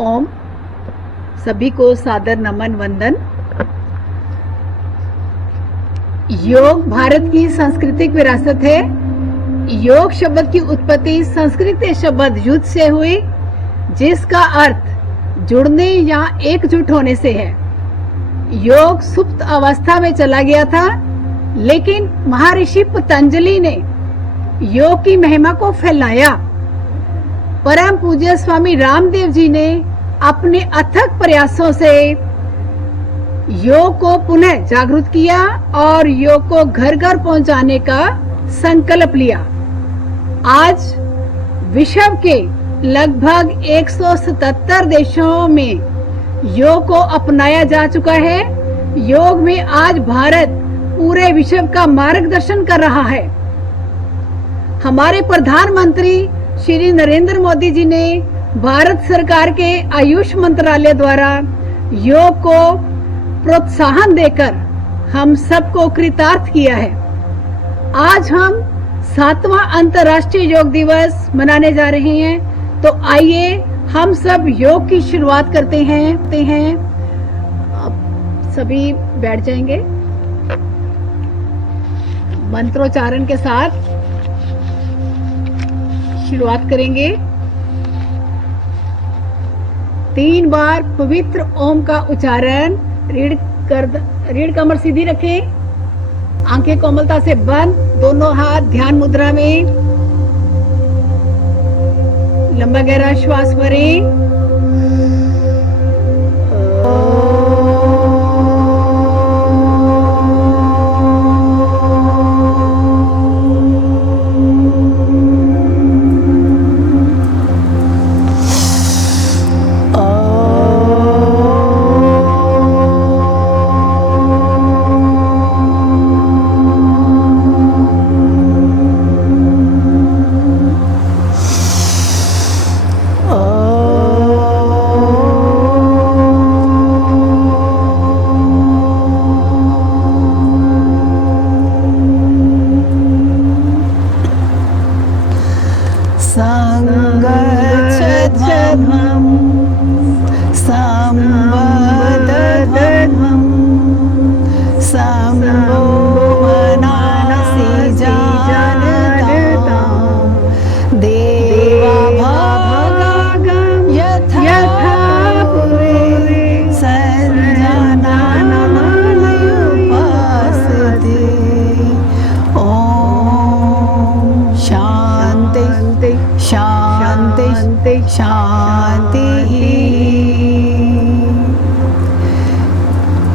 ओम। सभी को सादर नमन वंदन। योग भारत की सांस्कृतिक विरासत है। योग शब्द की उत्पत्ति संस्कृत शब्द युद्ध से हुई, जिसका अर्थ जुड़ने या एकजुट होने से है। योग सुप्त अवस्था में चला गया था, लेकिन महर्षि पतंजलि ने योग की महिमा को फैलाया। परम पूज्य स्वामी रामदेव जी ने अपने अथक प्रयासों से योग को पुनः जागृत किया और योग को घर घर पहुंचाने का संकल्प लिया। आज विश्व के लगभग 177 देशों में योग को अपनाया जा चुका है। योग में आज भारत पूरे विश्व का मार्गदर्शन कर रहा है। हमारे प्रधानमंत्री श्री नरेंद्र मोदी जी ने भारत सरकार के आयुष मंत्रालय द्वारा योग को प्रोत्साहन देकर हम सबको कृतार्थ किया है। आज हम 7वां अंतर्राष्ट्रीय योग दिवस मनाने जा रहे हैं, तो आइए हम सब योग की शुरुआत करते हैं। आप सभी बैठ जाएंगे। मंत्रोच्चारण के साथ शुरुआत करेंगे। 3 बार पवित्र ओम का उच्चारण। रीढ़ कमर सीधी रखें, आंखें कोमलता से बंद, दोनों हाथ ध्यान मुद्रा में। लंबा गहरा श्वास भरें।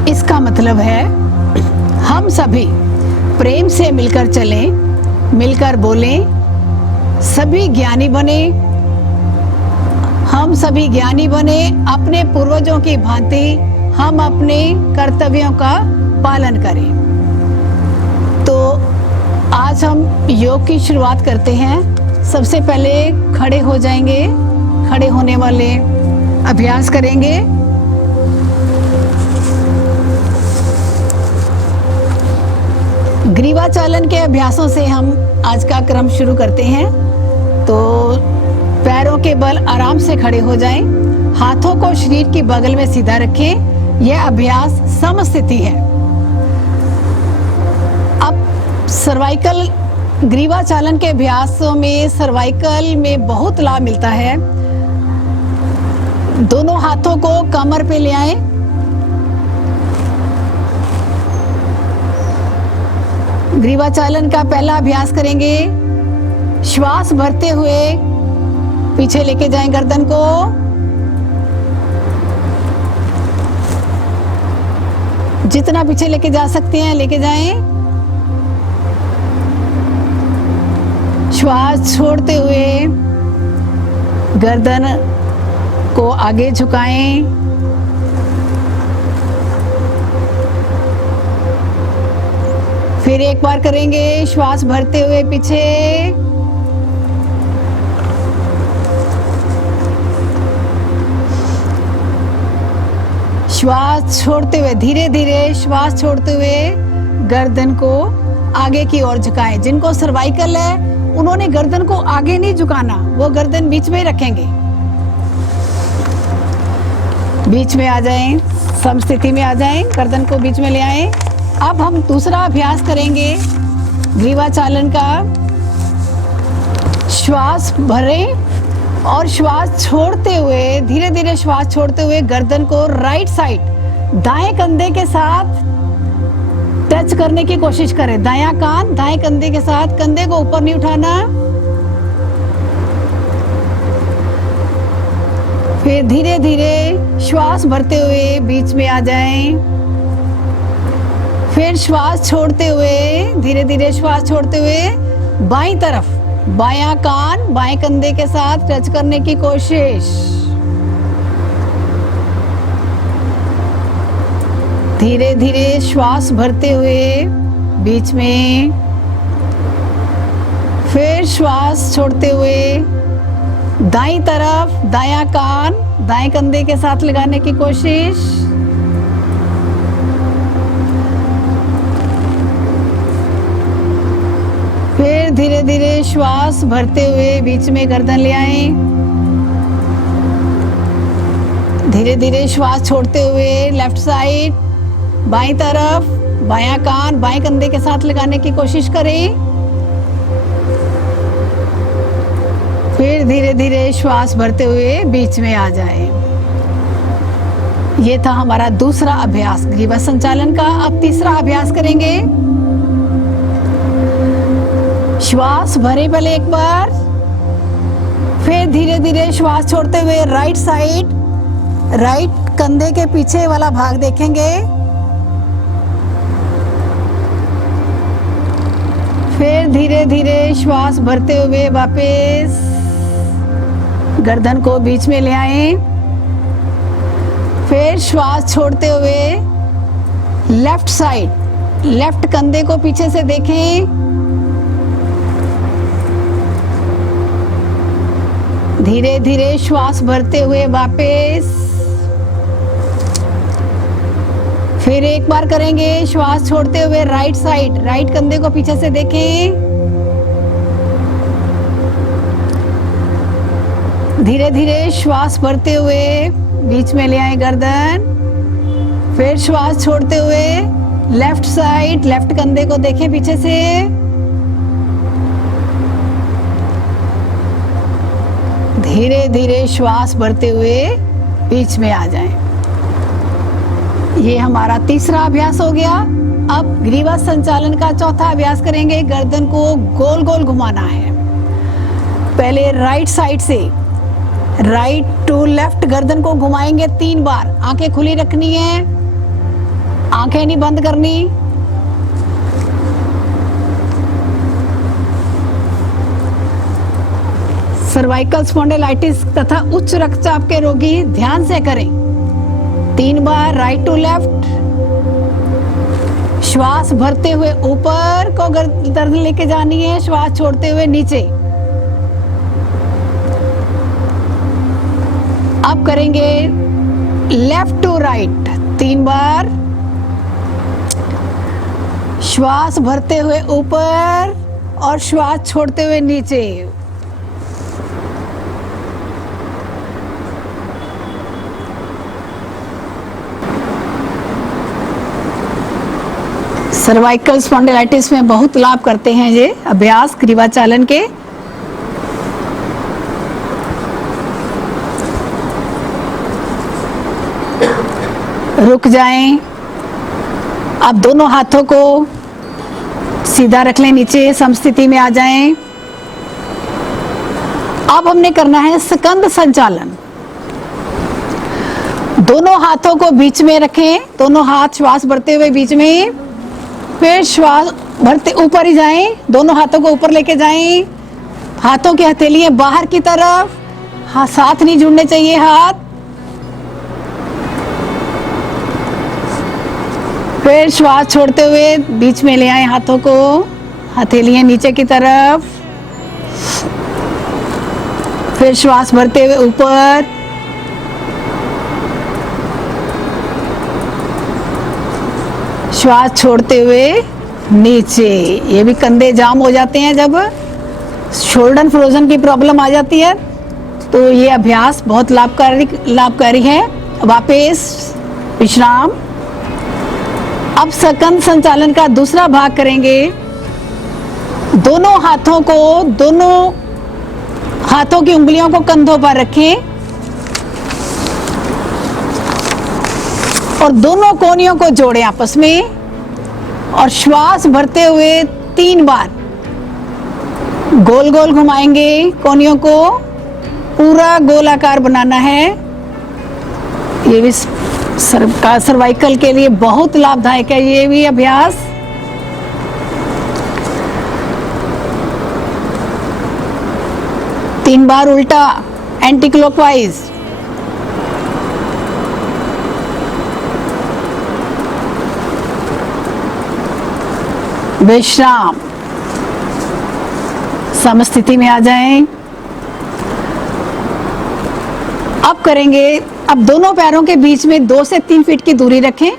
इसका मतलब है हम सभी प्रेम से मिलकर चलें, मिलकर बोलें, सभी ज्ञानी बने। हम सभी ज्ञानी बने। अपने पूर्वजों की भांति हम अपने कर्तव्यों का पालन करें। तो आज हम योग की शुरुआत करते हैं। सबसे पहले खड़े हो जाएंगे। खड़े होने वाले अभ्यास करेंगे। ग्रीवाचालन के अभ्यासों से हम आज का क्रम शुरू करते हैं। तो पैरों के बल आराम से खड़े हो जाएं। हाथों को शरीर की बगल में सीधा रखें। यह अभ्यास समस्थिति है। अब सर्वाइकल ग्रीवाचालन के अभ्यासों में सर्वाइकल में बहुत लाभ मिलता है। दोनों हाथों को कमर पे ले आएं। ग्रीवाचालन का पहला अभ्यास करेंगे। श्वास भरते हुए पीछे लेके जाएं गर्दन को। जितना पीछे लेके जा सकते हैं लेके जाएं। श्वास छोड़ते हुए गर्दन को आगे झुकाएं। फिर एक बार करेंगे। श्वास भरते हुए पीछे, श्वास छोड़ते हुए धीरे धीरे श्वास छोड़ते हुए गर्दन को आगे की ओर झुकाएं। जिनको सर्वाइकल है उन्होंने गर्दन को आगे नहीं झुकाना, वो गर्दन बीच में रखेंगे। बीच में आ जाएं, समस्थिति में आ जाएं, गर्दन को बीच में ले आएं। अब हम दूसरा अभ्यास करेंगे ग्रीवा चालन का। श्वास भरें और श्वास छोड़ते हुए, धीरे धीरे श्वास छोड़ते हुए गर्दन को राइट साइड दाएं कंधे के साथ टच करने की कोशिश करें। दायां कान दाएं कंधे के साथ, कंधे को ऊपर नहीं उठाना। फिर धीरे धीरे श्वास भरते हुए बीच में आ जाएं। फिर श्वास छोड़ते हुए, धीरे धीरे श्वास छोड़ते हुए बाईं तरफ बायां कान बाएं कंधे के साथ टच करने की कोशिश। धीरे धीरे श्वास भरते हुए बीच में, फिर श्वास छोड़ते हुए दाईं तरफ दायां कान दाएं कंधे के साथ लगाने की कोशिश। फिर धीरे धीरे श्वास भरते हुए बीच में गर्दन ले आएं। धीरे धीरे श्वास छोड़ते हुए लेफ्ट साइड बाईं तरफ बायां कान बाएं कंधे के साथ लगाने की कोशिश करें। फिर धीरे धीरे श्वास भरते हुए बीच में आ जाएं। ये था हमारा दूसरा अभ्यास ग्रीवा संचालन का। अब तीसरा अभ्यास करेंगे। श्वास भरे पहले एक बार, फिर धीरे धीरे श्वास छोड़ते हुए राइट साइड, राइट कंधे के पीछे वाला भाग देखेंगे। फिर धीरे धीरे श्वास भरते हुए वापस गर्दन को बीच में ले आएं। फिर श्वास छोड़ते हुए लेफ्ट साइड, लेफ्ट कंधे को पीछे से देखें। धीरे धीरे श्वास भरते हुए वापस। फिर एक बार करेंगे, श्वास छोड़ते हुए राइट साइड, राइट कंधे को पीछे से देखें। धीरे धीरे श्वास भरते हुए बीच में ले आए गर्दन। फिर श्वास छोड़ते हुए लेफ्ट साइड, लेफ्ट कंधे को देखें पीछे से। धीरे धीरे श्वास भरते हुए बीच में आ जाएं। ये हमारा तीसरा अभ्यास हो गया। अब ग्रीवा संचालन का चौथा अभ्यास करेंगे। गर्दन को गोल गोल घुमाना है। पहले राइट साइड से राइट टू लेफ्ट गर्दन को घुमाएंगे 3 बार। आंखें खुली रखनी है, आंखें नहीं बंद करनी। सर्वाइकल स्पॉन्डिलाइटिस तथा उच्च रक्तचाप के रोगी ध्यान से करें। 3 बार राइट टू लेफ्ट। श्वास भरते हुए ऊपर को गर्दन लेके जानी है, श्वास छोड़ते हुए नीचे। अब करेंगे लेफ्ट टू राइट 3 बार। श्वास भरते हुए ऊपर और श्वास छोड़ते हुए नीचे। सर्वाइकल स्पॉन्डिलाइटिस में बहुत लाभ करते हैं ये अभ्यास ग्रीवा चालन के। रुक जाएं। अब दोनों हाथों को सीधा रख लें, नीचे समस्थिति में आ जाएं। अब हमने करना है स्कंद संचालन। दोनों हाथों को बीच में रखें, दोनों हाथ श्वास भरते हुए बीच में। फिर श्वास भरते ऊपर ही जाएं, दोनों हाथों को ऊपर लेके जाएं। हाथों की हथेलियां बाहर की तरफ, हाँ साथ नहीं जुड़ने चाहिए हाथ। फिर श्वास छोड़ते हुए बीच में ले आए हाथों को, हथेलियां नीचे की तरफ। फिर श्वास भरते हुए ऊपर। श्वास छोड़ते हुए नीचे। ये भी कंधे जाम हो जाते हैं जब शोल्डर फ्रोजन की प्रॉब्लम आ जाती है, तो ये अभ्यास बहुत लाभकारी है। वापस विश्राम। अब सकंद संचालन का दूसरा भाग करेंगे। दोनों हाथों की उंगलियों को कंधों पर रखें और दोनों कोहनियों को जोड़ें आपस में और श्वास भरते हुए 3 बार गोल गोल घुमाएंगे। कोहनियों को पूरा गोलाकार बनाना है। ये भी सर्वाइकल के लिए बहुत लाभदायक है ये भी अभ्यास। तीन बार उल्टा एंटी क्लॉकवाइज। विश्राम। समस्थिति में आ जाएं। अब करेंगे, अब दोनों पैरों के बीच में 2 से 3 फीट की दूरी रखें।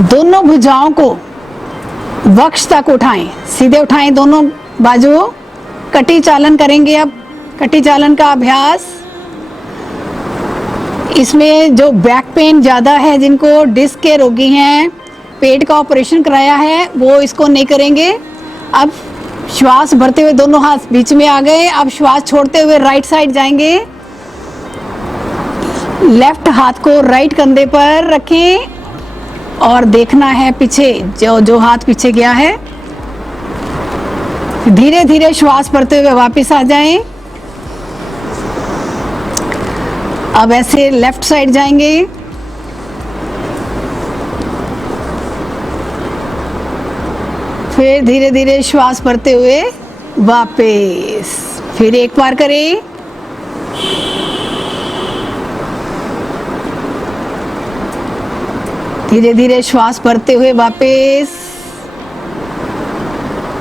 दोनों भुजाओं को वक्ष तक उठाएं, सीधे उठाएं दोनों बाजू। कटी चालन करेंगे। अब कटी चालन का अभ्यास, इसमें जो बैक पेन ज़्यादा है, जिनको डिस्क के रोगी हैं, पेट का ऑपरेशन कराया है, वो इसको नहीं करेंगे। अब श्वास भरते हुए दोनों हाथ बीच में आ गए। अब श्वास छोड़ते हुए राइट साइड जाएंगे। लेफ्ट हाथ को राइट कंधे पर रखें और देखना है पीछे, जो हाथ पीछे गया है। धीरे धीरे श्वास भरते हुए वापस आ जाएं। अब ऐसे लेफ्ट साइड जाएंगे। फिर धीरे धीरे श्वास भरते हुए वापस। फिर एक बार करें। धीरे धीरे श्वास भरते हुए वापस।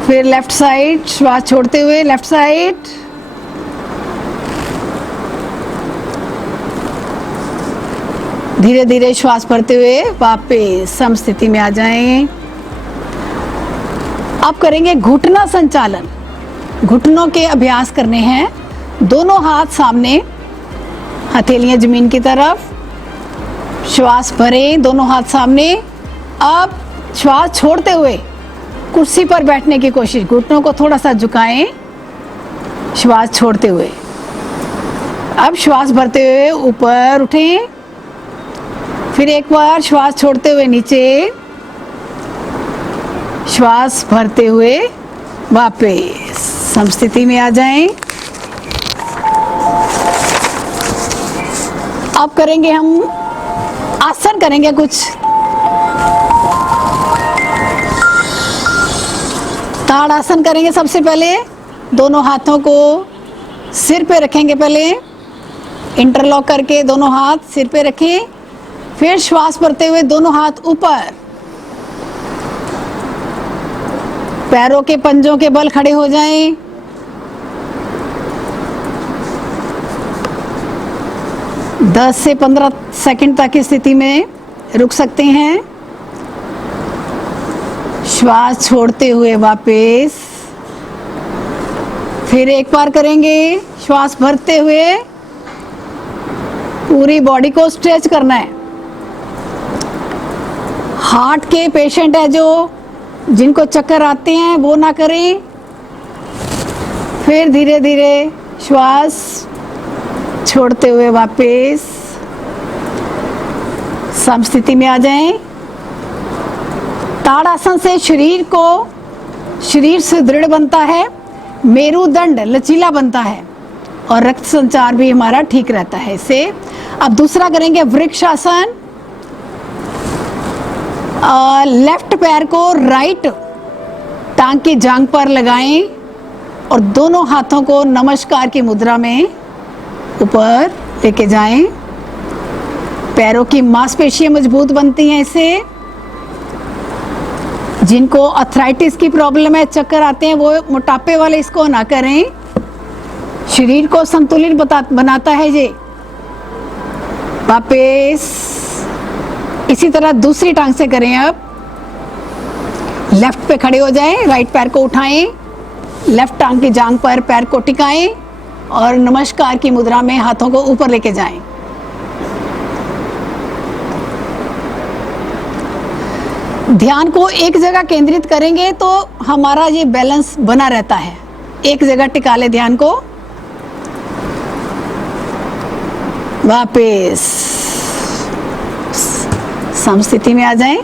फिर लेफ्ट साइड श्वास छोड़ते हुए लेफ्ट साइड। धीरे धीरे श्वास भरते हुए वापस समस्थिति में आ जाएं। अब करेंगे घुटना संचालन। घुटनों के अभ्यास करने हैं। दोनों हाथ सामने, हथेलियां जमीन की तरफ। श्वास भरें, दोनों हाथ सामने। अब श्वास छोड़ते हुए कुर्सी पर बैठने की कोशिश। घुटनों को थोड़ा सा झुकाएं, श्वास छोड़ते हुए। अब श्वास भरते हुए ऊपर उठें। फिर एक बार श्वास छोड़ते हुए नीचे। श्वास भरते हुए वापस समस्थिति में आ जाएं। अब करेंगे हम आसन करेंगे कुछ। ताड़ आसन करेंगे। सबसे पहले दोनों हाथों को सिर पे रखेंगे। पहले इंटरलॉक करके दोनों हाथ सिर पे रखें। फिर श्वास भरते हुए दोनों हाथ ऊपर। पैरों के पंजों के बल खड़े हो जाएं। दस से 15 सेकंड तक की स्थिति में रुक सकते हैं। श्वास छोड़ते हुए वापस। फिर एक बार करेंगे। श्वास भरते हुए पूरी बॉडी को स्ट्रेच करना है। हार्ट के पेशेंट है जिनको चक्कर आते हैं, वो ना करें। फिर धीरे धीरे श्वास छोड़ते हुए वापस समस्थिति में आ जाएं। ताड़ासन से शरीर सुदृढ़ बनता है, मेरुदंड लचीला बनता है और रक्त संचार भी हमारा ठीक रहता है इससे। अब दूसरा करेंगे वृक्षासन। लेफ्ट पैर को राइट टांग की जांघ पर लगाएं और दोनों हाथों को नमस्कार की मुद्रा में ऊपर लेके जाएं। पैरों की मांसपेशियां मजबूत बनती हैं इससे। जिनको अर्थराइटिस की प्रॉब्लम है, चक्कर आते हैं, वो मोटापे वाले इसको ना करें। शरीर को संतुलित बनाता है ये। वापस इसी तरह दूसरी टांग से करें। अब लेफ्ट पे खड़े हो जाएं, राइट पैर को उठाएं, लेफ्ट टांग की जांघ पर पैर को टिकाएं, और नमस्कार की मुद्रा में हाथों को ऊपर लेके जाएं। ध्यान को एक जगह केंद्रित करेंगे तो हमारा ये बैलेंस बना रहता है। एक जगह टिका ले ध्यान को। वापस समस्थिति में आ जाएं।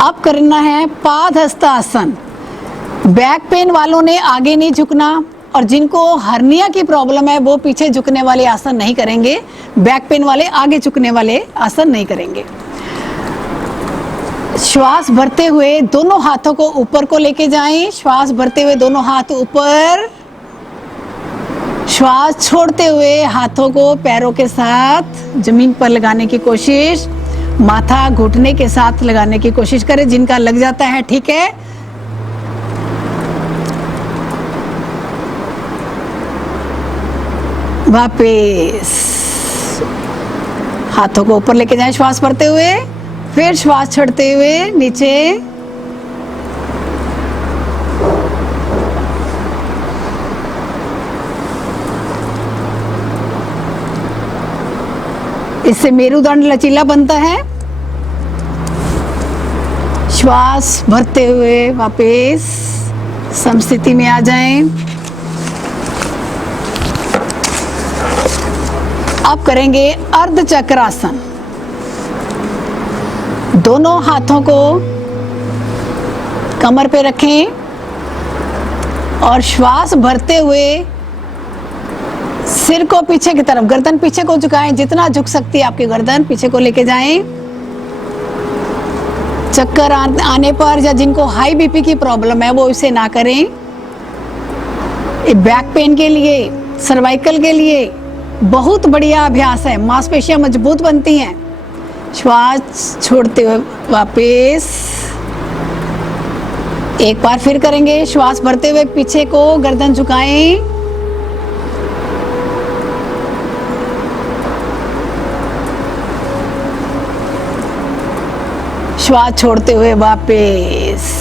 अब करना है पादहस्तासन। बैक पेन वालों ने आगे नहीं झुकना, और जिनको हर्निया की प्रॉब्लम है वो पीछे झुकने वाले आसन नहीं करेंगे। बैक पेन वाले आगे झुकने वाले आसन नहीं करेंगे। श्वास भरते हुए दोनों हाथों को ऊपर को लेके जाएं। श्वास भरते हुए दोनों हाथ ऊपर। श्वास छोड़ते हुए हाथों को पैरों के साथ जमीन पर लगाने की कोशिश। माथा घुटने के साथ लगाने की कोशिश करें। जिनका लग जाता है ठीक है। वापस हाथों को ऊपर लेके जाएं श्वास भरते हुए, फिर श्वास छोड़ते हुए नीचे। इससे मेरुदंड लचीला बनता है। श्वास भरते हुए वापस समस्थिति में आ जाएं। अब करेंगे अर्ध चक्रासन। दोनों हाथों को कमर पे रखें और श्वास भरते हुए सिर को पीछे की तरफ, गर्दन पीछे को झुकाएं। जितना झुक सकती है आपकी गर्दन पीछे को लेके जाएं। चक्कर आने पर या जिनको हाई बीपी की प्रॉब्लम है वो इसे ना करें। बैक पेन के लिए, सर्वाइकल के लिए बहुत बढ़िया अभ्यास है। मांसपेशियां मजबूत बनती हैं। श्वास छोड़ते हुए वापस एक बार फिर करेंगे। श्वास भरते हुए पीछे को गर्दन झुकाएं। श्वास छोड़ते हुए वापस।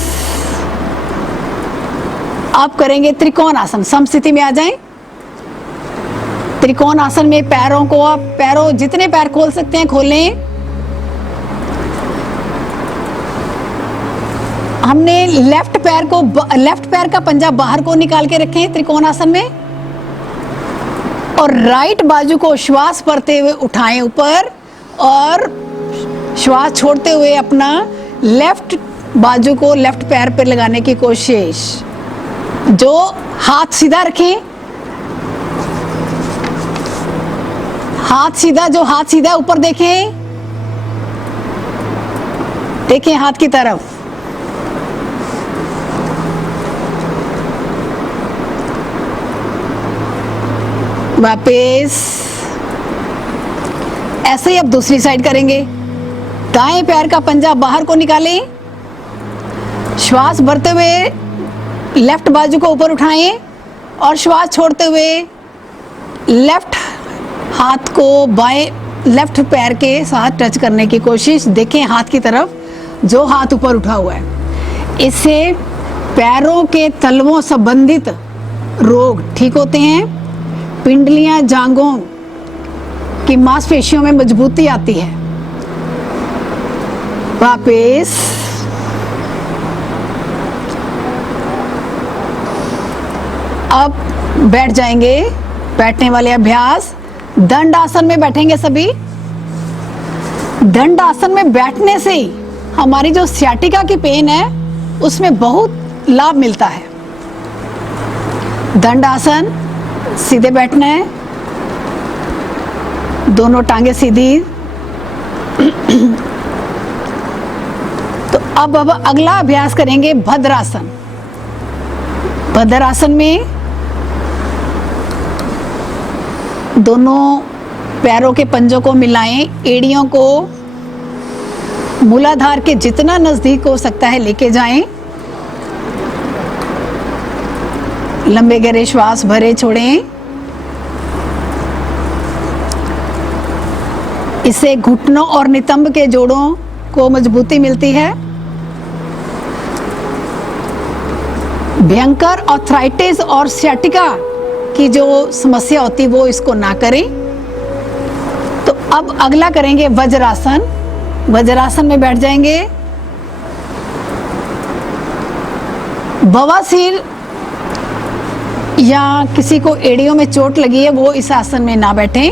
अब करेंगे त्रिकोण आसन। समस्थिति में आ जाएं। त्रिकोण आसन में पैरों को आप जितने पैर खोल सकते हैं खोलें। हमने लेफ्ट पैर का पंजा बाहर को निकाल के रखें त्रिकोण आसन में, और राइट बाजू को श्वास भरते हुए उठाएं ऊपर, और श्वास छोड़ते हुए अपना लेफ्ट बाजू को लेफ्ट पैर पर लगाने की कोशिश। जो हाथ सीधा रखें, जो हाथ सीधा ऊपर देखें हाथ की तरफ। वापस ऐसे ही अब दूसरी साइड करेंगे। दाएं पैर का पंजा बाहर को निकालें। श्वास भरते हुए लेफ्ट बाजू को ऊपर उठाएं, और श्वास छोड़ते हुए लेफ्ट हाथ को लेफ्ट पैर के साथ टच करने की कोशिश। देखें हाथ की तरफ, जो हाथ ऊपर उठा हुआ है। इससे पैरों के तलवों संबंधित रोग ठीक होते हैं। पिंडलियां, जांघों की मांसपेशियों में मजबूती आती है। वापस अब बैठ जाएंगे। बैठने वाले अभ्यास दंड आसन में बैठेंगे सभी। दंड आसन में बैठने से ही हमारी जो सियाटिका की पेन है उसमें बहुत लाभ मिलता है। दंड आसन, सीधे बैठना है, दोनों टांगे सीधी। तो अब अगला अभ्यास करेंगे भद्रासन। भद्रासन में दोनों पैरों के पंजों को मिलाएं, एड़ियों को मूलाधार के जितना नजदीक हो सकता है लेके जाएं। लंबे गहरे श्वास भरे छोड़ें। इससे घुटनों और नितंब के जोड़ों को मजबूती मिलती है। भयंकर आर्थराइटिस और सियाटिका की जो समस्या होती है वो इसको ना करें। तो अब अगला करेंगे वज्रासन। वज्रासन में बैठ जाएंगे। बवासीर या किसी को एड़ियों में चोट लगी है वो इस आसन में ना बैठें।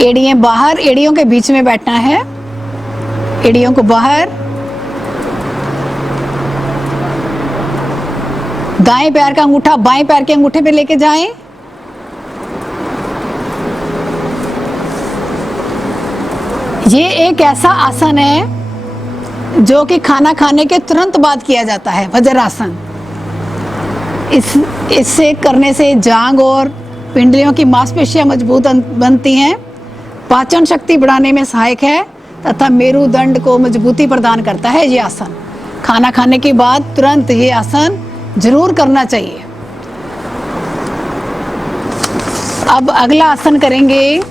एड़ियां बाहर, एड़ियों के बीच में बैठना है। एड़ियों को बाहर। दाएं पैर का अंगूठा बाएं पैर के अंगूठे पे लेके जाएं। ये एक ऐसा आसन है जो कि खाना खाने के तुरंत बाद किया जाता है, वज्रासन। इससे करने से जांग और पिंडलियों की मांसपेशियां मजबूत बनती हैं, पाचन शक्ति बढ़ाने में सहायक है तथा मेरुदंड को मजबूती प्रदान करता है। ये आसन खाना खाने के बाद तुरंत ये आसन जरूर करना चाहिए। अब अगला आसन करेंगे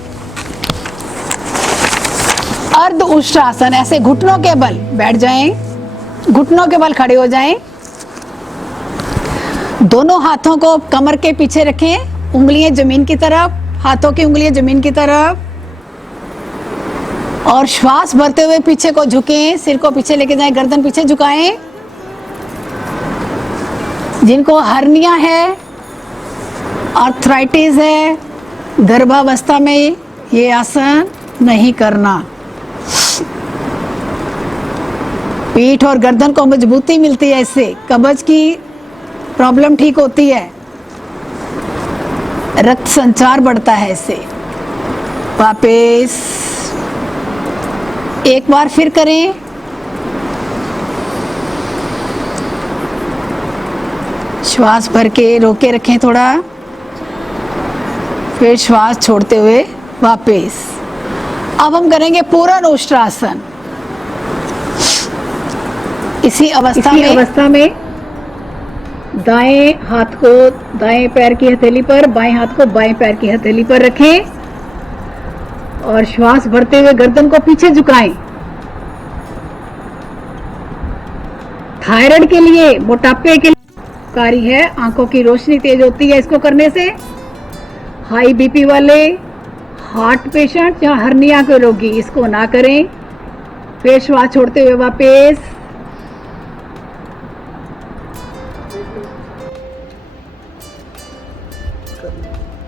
अर्ध उष्ट्रासन। ऐसे घुटनों के बल बैठ जाएं, घुटनों के बल खड़े हो जाएं। दोनों हाथों को कमर के पीछे रखें, उंगलियां जमीन की तरफ, हाथों की उंगलियां जमीन की तरफ, और श्वास भरते हुए पीछे को झुकें, सिर को पीछे लेके जाएं, गर्दन पीछे झुकाएं। जिनको हर्निया है, आर्थराइटिस है, गर्भावस्था में ये आसन नहीं करना। पीठ और गर्दन को मजबूती मिलती है इससे, कब्ज की प्रॉब्लम ठीक होती है, रक्त संचार बढ़ता है इससे। वापस एक बार फिर करें। श्वास भर के रोके रखें थोड़ा, फिर श्वास छोड़ते हुए वापस। अब हम करेंगे पूर्ण उष्ट्रासन। इसी अवस्था में दाएं हाथ को दाएं पैर की हथेली पर, बाएं हाथ को बाएं पैर की हथेली पर रखें और श्वास भरते हुए गर्दन को पीछे झुकाएं। थायराइड के लिए, मोटापे के लिए कारी है, आंखों की रोशनी तेज होती है इसको करने से। हाई बीपी वाले, हार्ट पेशेंट या हर्निया के रोगी इसको ना करें। फिर श्वास छोड़ते हुए वापस।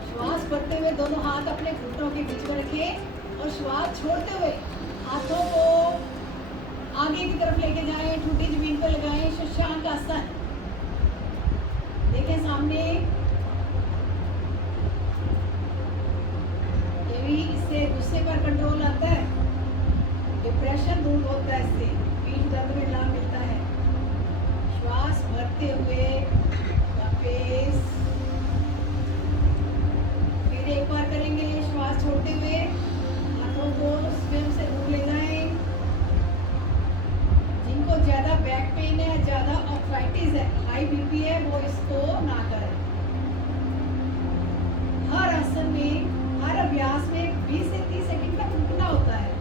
श्वास भरते हुए दोनों हाथ अपने घुटनों के बीच में रखें और श्वास छोड़ते हुए हाथों को आगे की तरफ लेके जाएं, ठुड्डी जमीन पर लगाएं। शशांक आसन देखें सामने। ये भी इससे गुस्से पर कंट्रोल आता है, डिप्रेशन दूर होता है इससे, पीठ दर्द में लाभ मिलता है। श्वास भरते हुए वापस। फिर एक बार करेंगे, श्वास छोड़ते हुए हाथों को स्वयं से दूर ले जाएं। जिनको ज्यादा बैक पेन है, ज्यादा आर्थराइटिस है, हाई बीपी है, वो इसको ना करें। हर आसन में, हर अभ्यास में 20 से 30 सेकंड तक रुकना होता है।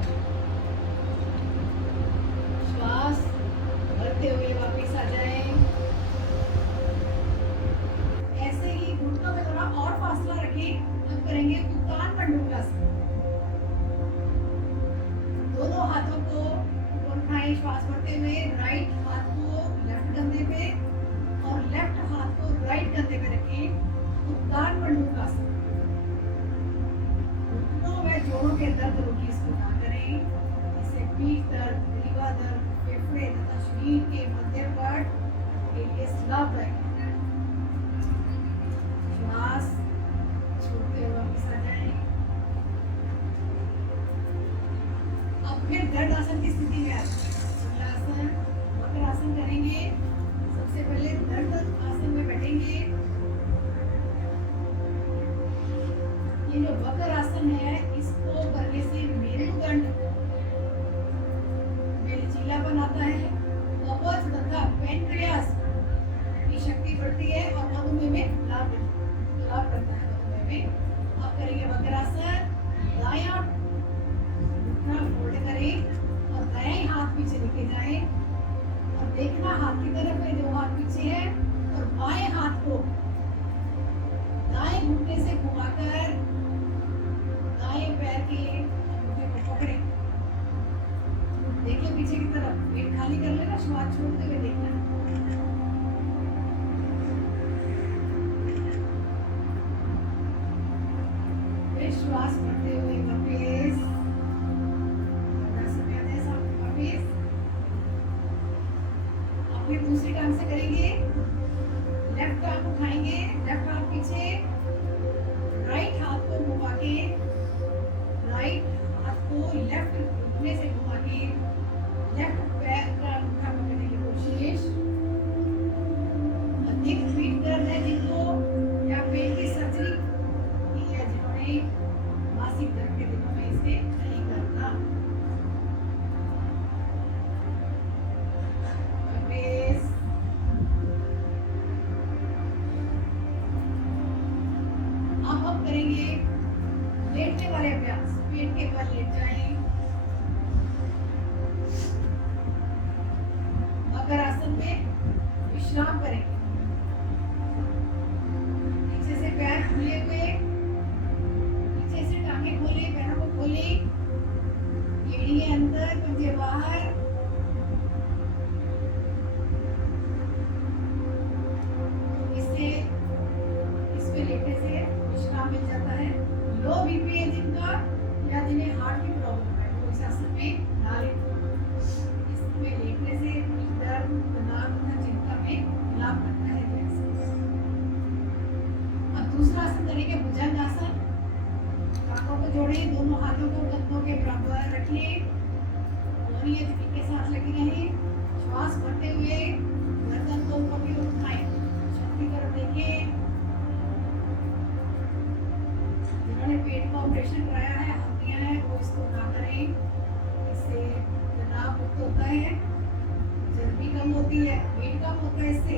श्वास भरते हुए वापस आ जाएं। ऐसे ही घुटनों में थोड़ा और फासला रखें। अब करेंगे उत्तान मंडूकासन। दोनों हाथों को ऊपर उठाएं श्वास भरते हुए। राइट हाथ को लेफ्ट कंधे पे और लेफ्ट हाथ को राइट कंधे पे रखें। उत्तान मंडूकासन। घुटनों में जोड़ों के दर्द रोकी इसको ना करें। इससे पीठ दर्द, रीवा दर्द, फेफड़े तथा शरीर के मध्य पार्ट के लिए लाभदायक है। श्वास छोड़ते हुए वापस आ जाएं। अब फिर दर्द आसन की स्थिति में आते हैं। आसन, वक्र आसन करेंगे। सबसे पहले दर्द आसन में बैठेंगे। ये जो वक्र आसन है, इसको करने से मेरुदंड में लचीलापन आता है, कब्ज तथा पैंक्रियास की शक्ति बढ़ती है और मधुमेह में लाभ करता है। मधुमेह में अब करेंगे वक्रासन। दायां घुटना फोल्ड करें और दाएं हाथ पीछे लेके जाएं और देखना हाथ की तरफ है, जो हाथ पीछे है, और बाएं हाथ को श्वास भरते हुए वापस वापस। अब फिर दूसरी टांग से करेंगे, लेफ्ट आर्म उठाएंगे, लेफ्ट आर्म पीछे, राइट हाथ को घुमा के, राइट हाथ को लेफ्ट घुटने से घुमा के लेफ्ट पैर का अंगूठा पकड़ने की कोशिश। अधिक पीठ दर्द है जिनको, या पेट की सर्जरी की है जिन्होंने, मासिक दर्द के दिनों में इसे नहीं करना। अब हम करेंगे लेटने वाले अभ्यास। पेट के बल लेट जाएं, मकर आसन में विश्राम करेंगे। नीचे से पैर खुले हुए, नीचे से टांगे खोले, पैरों को खोले, एड़ियां अंदर, पंजे बाहर। इससे इसमें लेटने से विश्राम मिल जाता है। लो बीपी है जिनका, या जिन्हें हार्ट की प्रॉब्लम है, वो इस आसन में ना लेटें। इसमें लेटने से दर्द, तनाव तथा चिंता में लाभ मिलता है। अब दूसरा आसन करेंगे भुजंग आसन। कांधों को जोड़ें, दोनों हाथों को कंधों के बराबर रखिए, दोनों जमीन के साथ लगी रहें। श्वास भरते हुए गर्दन को ऊपर की ओर उठाएं, छाती की तरफ देखें। जिन्होंने पेट का ऑपरेशन कराया है, हड्डियां हैं, वो इसको ना करें। इससे तनाव मुक्त होता है, चर्बी कम होती है, वेट कम होता है। इससे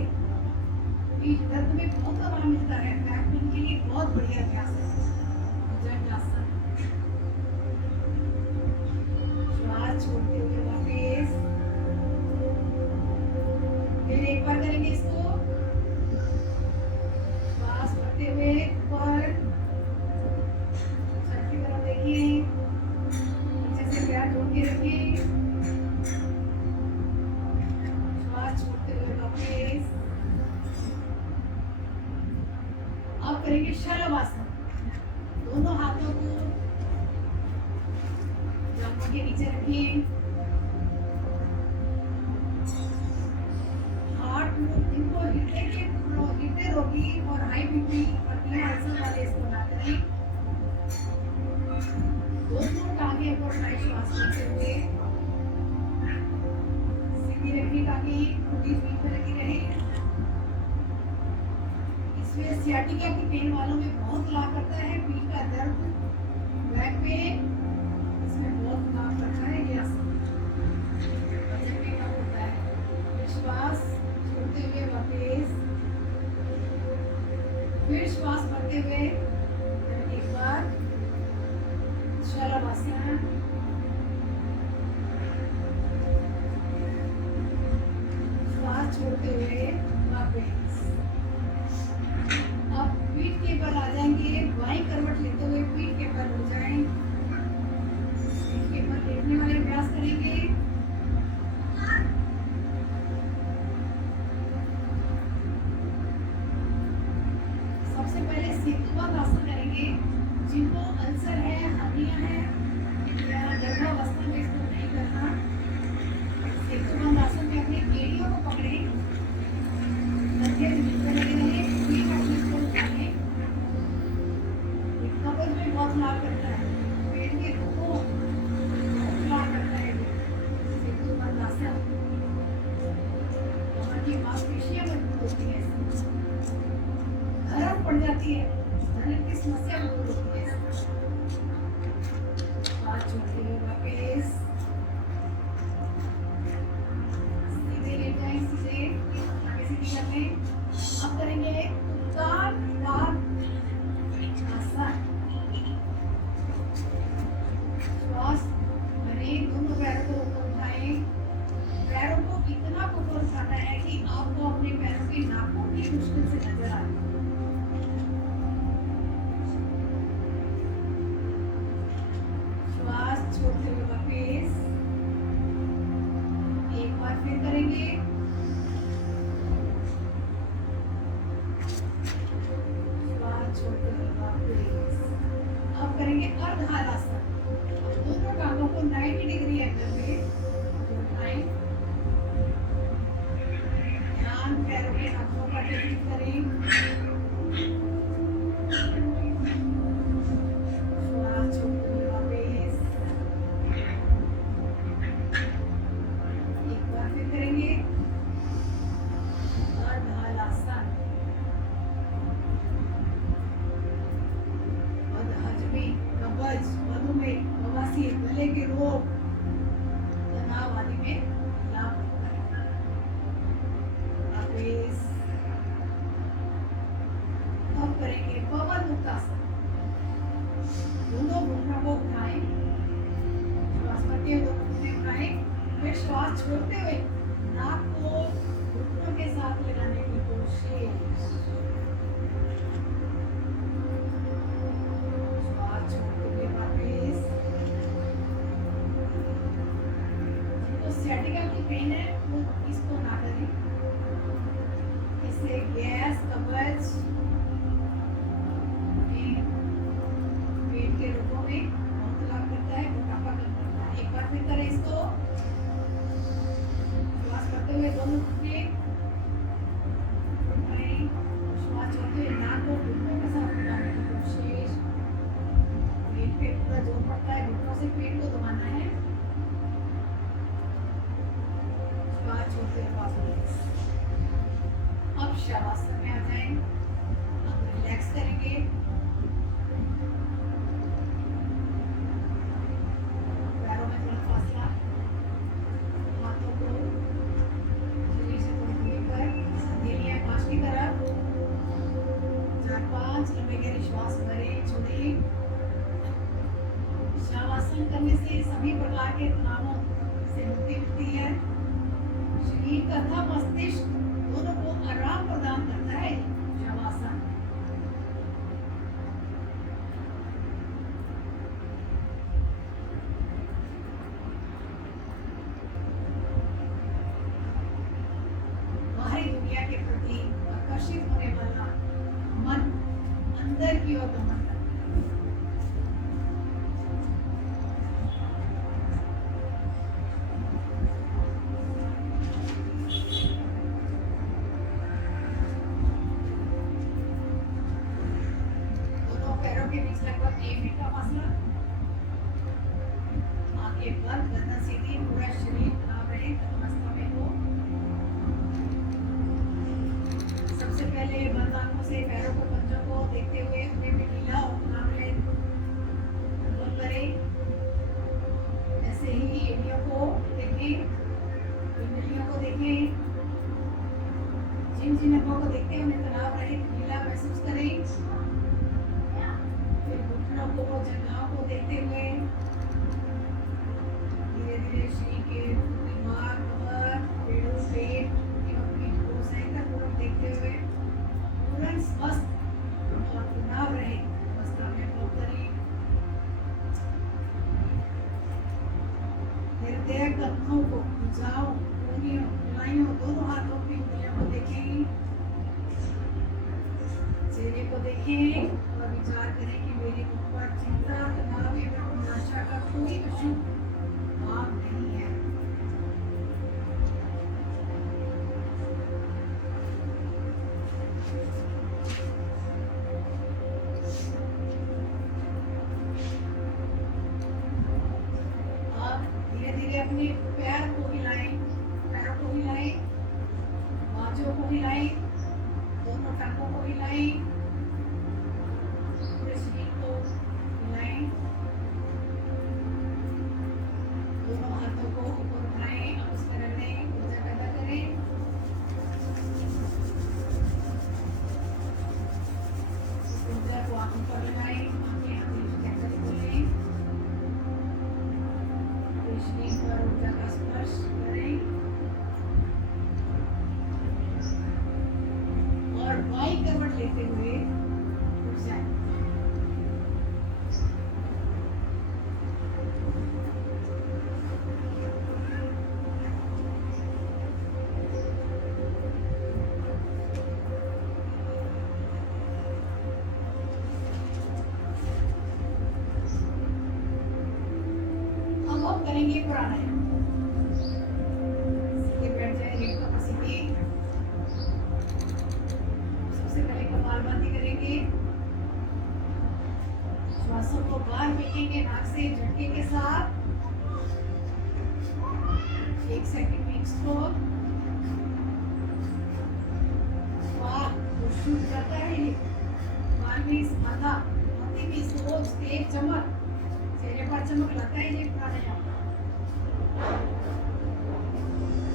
पीठ दर्द में बहुत आराम मिलता है। बैक पेन के लिए बहुत बढ़िया अभ्यास है भुजंग आसन। श्वास छोड़ते हुए वापस, फिर एक बार करेंगे इसको। श्वास भरते हुए ऊपर, छत की तरफ देखिए, नीचे से पैर जोड़ के रखिए। श्वास छोड़ते हुए वापस। अब करेंगे शलभासन। दोनों हाथों को जांघों के नीचे रखिए। हार्ट जिनको हृदय रोगी और हाई बीपी और अल्सर वाले इसको ना करें। दोनों टांगे ऊपर उठाएं, श्वास लेते हुए सीधी रखिए ताकि खुदी पीठ पे लगी रहे। इसमें सियाटिका की पेन वालों में बहुत लाभ करता है। पीठ का दर्द, बैक पेन, इसमें बहुत लाभ करता है ये आसन, वजन भी कम होता है। श्वास छोड़ते हुए वापस, फिर श्वास भरते हुए एक बार शलभासन। श्वास छोड़ते हुए वापस। अब पीठ के बल आ जाएंगे, बाईं करवट लेते हुए पीठ के बल हो जाएं। पीठ के बल लेटने वाले अभ्यास करेंगे। सबसे पहले सेतुबंध आसन करेंगे। जिनको अल्सर है, हड्डियां हैं, या गर्भावस्था में इसको नहीं करना, सेतुबंध आसन में अपनी एड़ियों को पकड़े, कंधे जमीन पर लगे रहे, पीठ अपनी को उठाएं। कब्ज में बहुत लाभ करता है, पेट के दुखों बहुत लाभ करता है सेतुबंध आसन। कमर की मांसपेशियां मजबूत होती है, नरम पड़ जाती है, धड़कन की समस्या दूर होती है। श्वास छोड़ते हुए वापस सीधे लेट जाएं, सीधे आगे सीधी कर लें। अब करेंगे उत्तान पाद आसन। श्वास भरें, दोनों पैरों को ऊपर उठाएं। पैरों को इतना ऊपर उठाना है कि आपको अपने पैरों के नाखून की मुश्किल से नजर आए। रिपीट करें। श्वास छोड़ते हुए वापस एक बार फिर करेंगे। हलासन, बदहजमी, कब्ज, मधुमेह, बवासीर, गले के रोग, तनाव आदि में लाभ होता है। वापस अब करेंगे पवन मुक्तासन। दोनों घुटनों को उठाएं, श्वास भरते हुए दोनों घुटने उठाएं, फिर श्वास छोड़ते हुए नाक को घुटनों के साथ लगाने की कोशिश। श्वास छोड़ते हुए वापस। जिनको sciatica की पेन है वो इसको ना करें, इससे गैस, कब्ज, पेट के रोगों में बहुत लाभ करता है, मोटापा कम करता है। एक बार फिर करें इसको। श्वास करते हुए दोनों घुटने उठाएं, श्वास छोड़ते हुए नाक को घुटनों के साथ लगाने की कोशिश। पेट पे पूरा जोर पड़ता है, घुटनों से पेट को दबाना है। श्वास छोड़ते हुए वापस। अब शवासन में आ जाएं। अब रिलैक्स करेंगे। पैरों में थोड़ा फासला, हाथों को शरीर से थोड़ी दूरी पर, हथेलियां कांच की तरफ। 4-5 लंबे गहरी श्वास भरें, छोड़ें। शवासन करने से सभी प्रकार के तनावों से मुक्ति मिलती है। शरीर तथा मस्तिष्क दोनों को आराम प्रदान करता है शवासन। बाहरी दुनिया के प्रति आकर्षित होने वाला मन अंदर की ओर गमन करता है। दोनों पैरों के बीच लगभग 1 फीट का फासला। आंखें बंद, गर्दन सीधी, पूरा शरीर तनाव रहित अवस्था में हो। सबसे पहले बंद आंखों से पैरों को, पंजों को देखते हुए उन्हें भी ढीला और तनाव रहित अनुभव करें। ऐसे ही एड़ियों को देखें, पिंडलियों को देखें, जिन जिन अंगों को देखते हैं उन्हें तनाव रहित ढीला महसूस करें। फिर घुटनों को, जंघाओं को देखते हुए धीरे धीरे शरीर के दिमाग, कमर, पेड़ों, पेट एवं पीठ को सहकर देखते हुए तुरंत स्वस्थ और तनाव रहित अवस्था में अनुभव करें। हृदय, कंधों को, भुजाओं, कोहनियों, कलाइयों, दोनों हाथों की उंगलियों को देखें। चेहरे को देखें और विचार करें कि मेरे ऊपर चिंता, तनाव एवं निराशा का कोई अशुभ भाव नहीं है। अब धीरे धीरे अपने पैर को हिलाएं, पैरों को हिलाएं, बाजुओं को हिलाएं, दोनों टांगों को हिलाएं, पूरे शरीर को हिलाएं। दोनों हाथों को ऊपर उठाएं, अब उस पर रगड़ें, ऊर्जा पैदा करें। इस ऊर्जा को आंखों पर लगाएं, आंखें हथेली से कहकर बोलें। शरीर पर ऊर्जा का बाल बंदी करेंगे, श्वासों को बाहर फेंकेंगे नाक से झटके के साथ। 1 सेकंड में स्ट्रोक। वाह, वो शूट करता है ये। बाल में माथा माथे में सोच तेज चमक, चेहरे पर चमक लाता है ये प्राणायाम।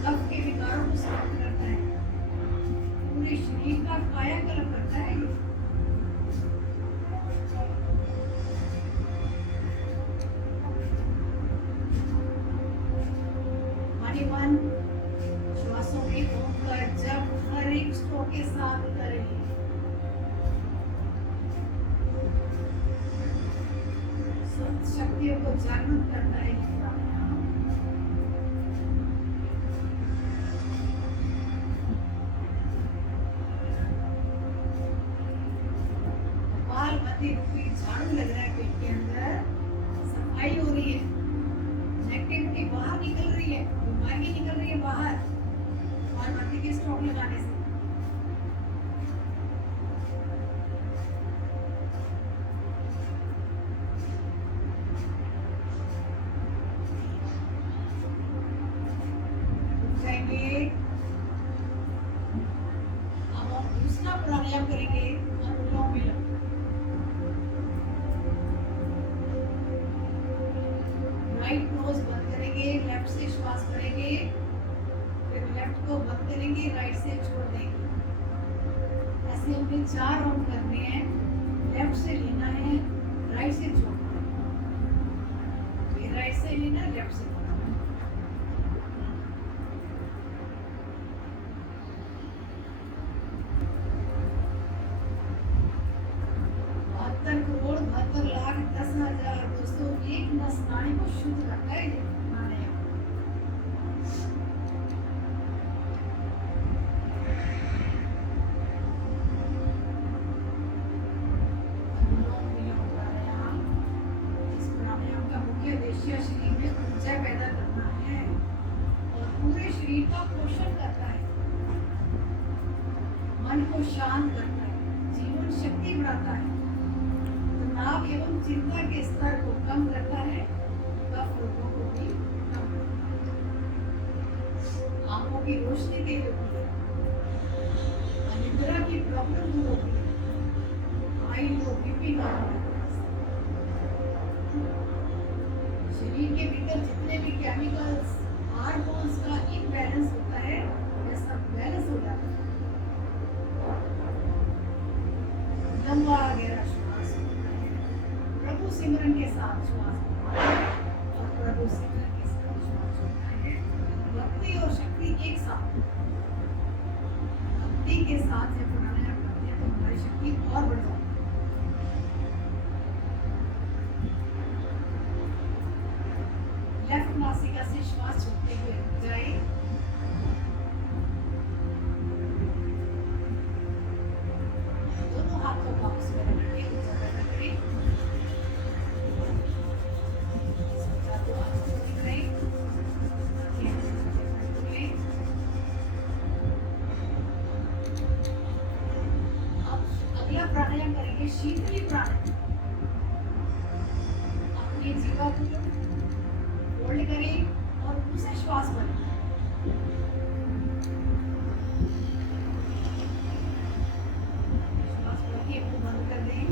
कफ के विकारों को समाप्त करता है, पूरे शरीर का कायाकल्प करता है ये। मन श्वासों में घूमकर जब हर एक स्ट्रोक के साथ करें, शक्तियों को जागृत करता है। बाल मध्य रूपी झाड़ू लग रहा है पेट के अंदर, सफाई हो रही है, नेगेटिविटी बाहर निकल रही है, बीमारी निकल रही है बाहर और मध्य के स्ट्रोक लगाने से। अब हम दूसरा प्राणायाम करेंगे, अनुलोम विलोम। राइट नोज बंद करेंगे, लेफ्ट से श्वास करेंगे, फिर लेफ्ट को बंद करेंगे, राइट से छोड़ देंगे। ऐसे हमें 4 राउंड करने हैं। लेफ्ट से लेना है, राइट से छोड़ना है, फिर राइट से लेना है, लेफ्ट से छोड़ना है। 72 करोड़ 72 लाख 10,000 दोस्तों, एक नस नाड़ी को शुद्ध करता है ये प्राणायाम। अनुलोम विलोम प्राणायाम, इस प्राणायाम का मुख्य उद्देश्य शरीर में ऊर्जा पैदा करना है और पूरे शरीर का पोषण करता है, मन को शांत करता है, जीवन शक्ति बढ़ाता है, तनाव एवं चिंता के स्तर को कम करता है, कफ रोगों को भी कम करता है, आंखों की रोशनी तेज होती है, अनिद्रा की प्रॉब्लम दूर होती है, हाई लो बीपी नॉर्मल है। शरीर के भीतर जितने भी केमिकल्स, हार्मोन्स का इम्बैलेंस होता है, यह सब बैलेंस हो जाता है। लंबा गहरा श्वास होता है, प्रभु सिमरन के साथ श्वास होता है और प्रभु सिमरन के साथ श्वास होता है। भक्ति और शक्ति एक साथ, भक्ति के साथ जब प्राणायाम करते हैं तो हमारी शक्ति और बढ़ जाती है। लेफ्ट नासिका से श्वास छोड़ते हुए रुक जाए, दोनों हाथों को आपस में रगड़े ऊर्जा पैदा करें, ऊर्जा को आंखों को दिखाएं, अब अगला प्राणायाम करेंगे शीतली प्राणायाम। अपनी जीवा को होल्ड करें और मुंह से श्वास भरें। श्वास भर के मुंह बंद कर दें,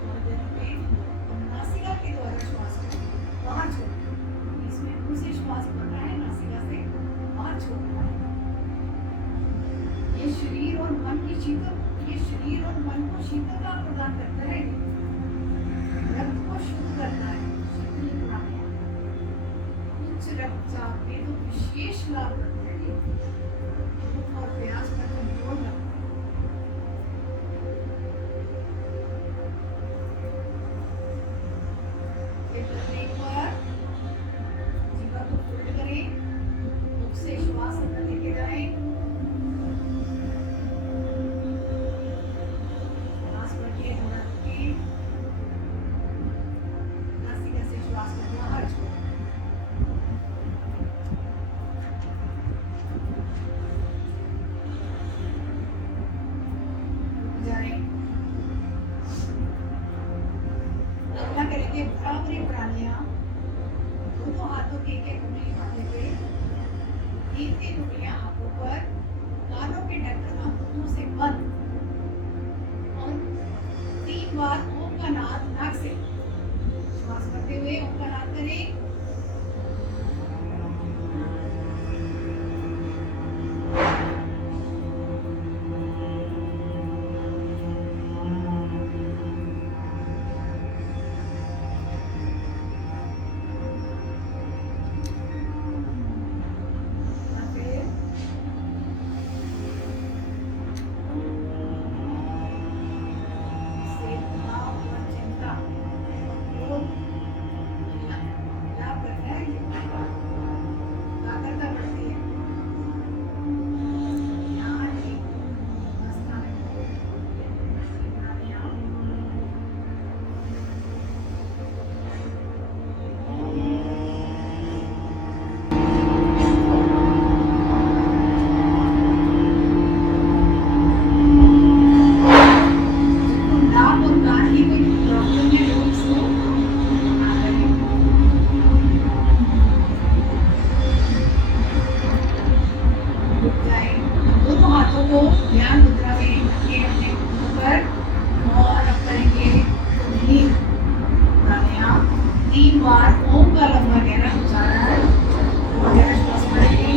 थोड़ी देर रुकें और नासिका के द्वारा श्वास करें, बाहर छोड़ें। इसमें मुंह से श्वास भरना है, नासिका से बाहर छोड़ना है। ये शरीर और मन की शीतल, ये शरीर और मन को शीतलता प्रदान करता है, रक्त को शुद्ध करता है। शीतली प्राणायाम उच्च रक्तचाप में तो विशेष लाभ करता है, भूख और प्यास पर कंट्रोल करता है। करने पर जीवा को फोल्ड करें, मुख से श्वास अंदर लेके जाएं, श्वास भर के थोड़ा रुकें, नासिका से श्वास को बाहर छोड़ें। बार ओम का नाद नाक से श्वास करते हुए ओम का नाद करें। ध्यान मुद्रा में रखिए अपने ऊपर और अब करेंगे प्राणायाम 3 बार ओम का लंबा गहरा उच्चारण गहरा श्वास करेंगे।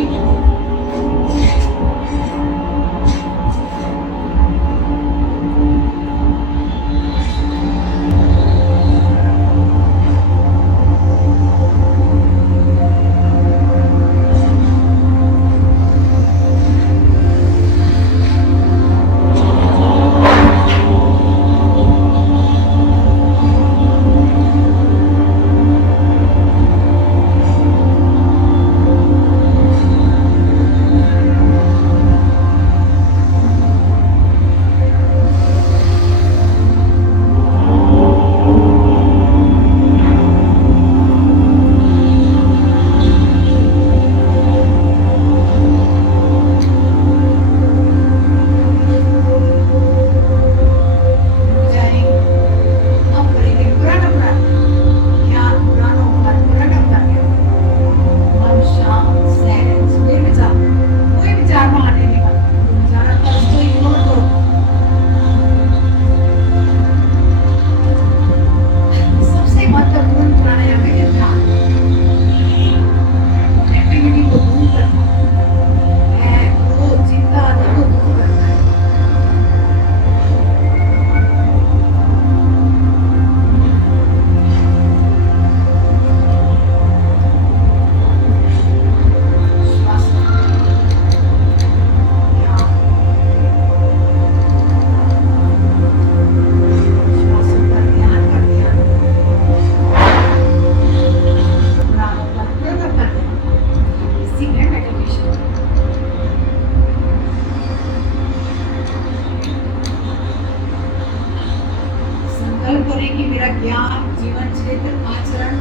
करें कि मेरा ज्ञान जीवन क्षेत्र आचरण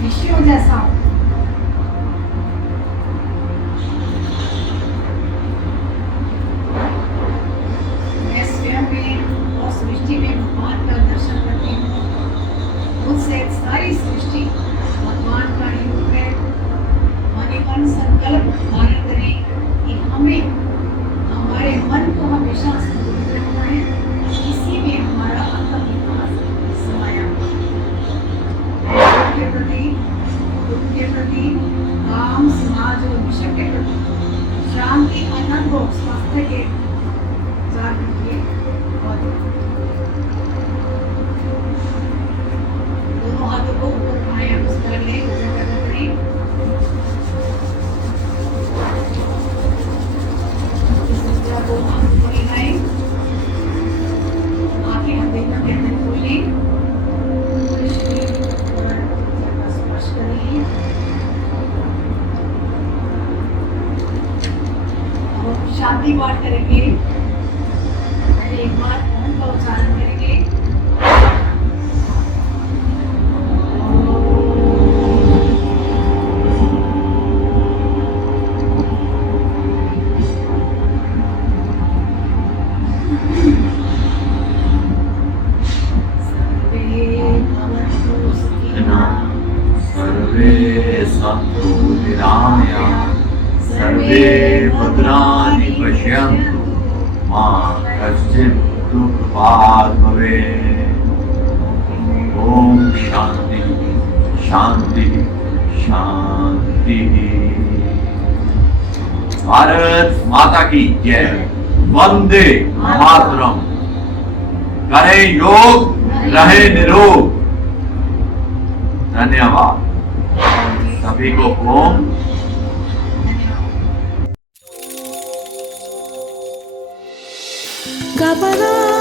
विषयों जैसा हो। मैं स्वयं में और सृष्टि में भगवान का दर्शन करती हूँ। मुझसे सारी सृष्टि भगवान का ही रूप है। मन संकल्प धारण करें कि हमें हमारे मन को हमेशा संतुलित रखना है। इसी में हमारा आत्मविश्वास समाया के प्रति, दुख के प्रति, काम, समाज और विषय के प्रति, शांति, आनंद और स्वास्थ्य के जागरूक के दोनों हाथों को ऊपर प्राणायाम कर लें, ऊपर करें। को ऊपर लगाएं, आंखें हम देखना कहते खोलें, स्पर्श करें। और शांति पाठ करेंगे। पहले एक बार ओम का उच्चारण करेंगे। सन्तु निरामया सर्वे भद्राणि पश्यन्तु मा कश्चित् दुःखभाग् भवेत्। ओम शांति शांति शांति। भारत माता की जय। वंदे मातरम। करें योग, रहे निरोग। धन्यवाद सभी को। ओम Gabana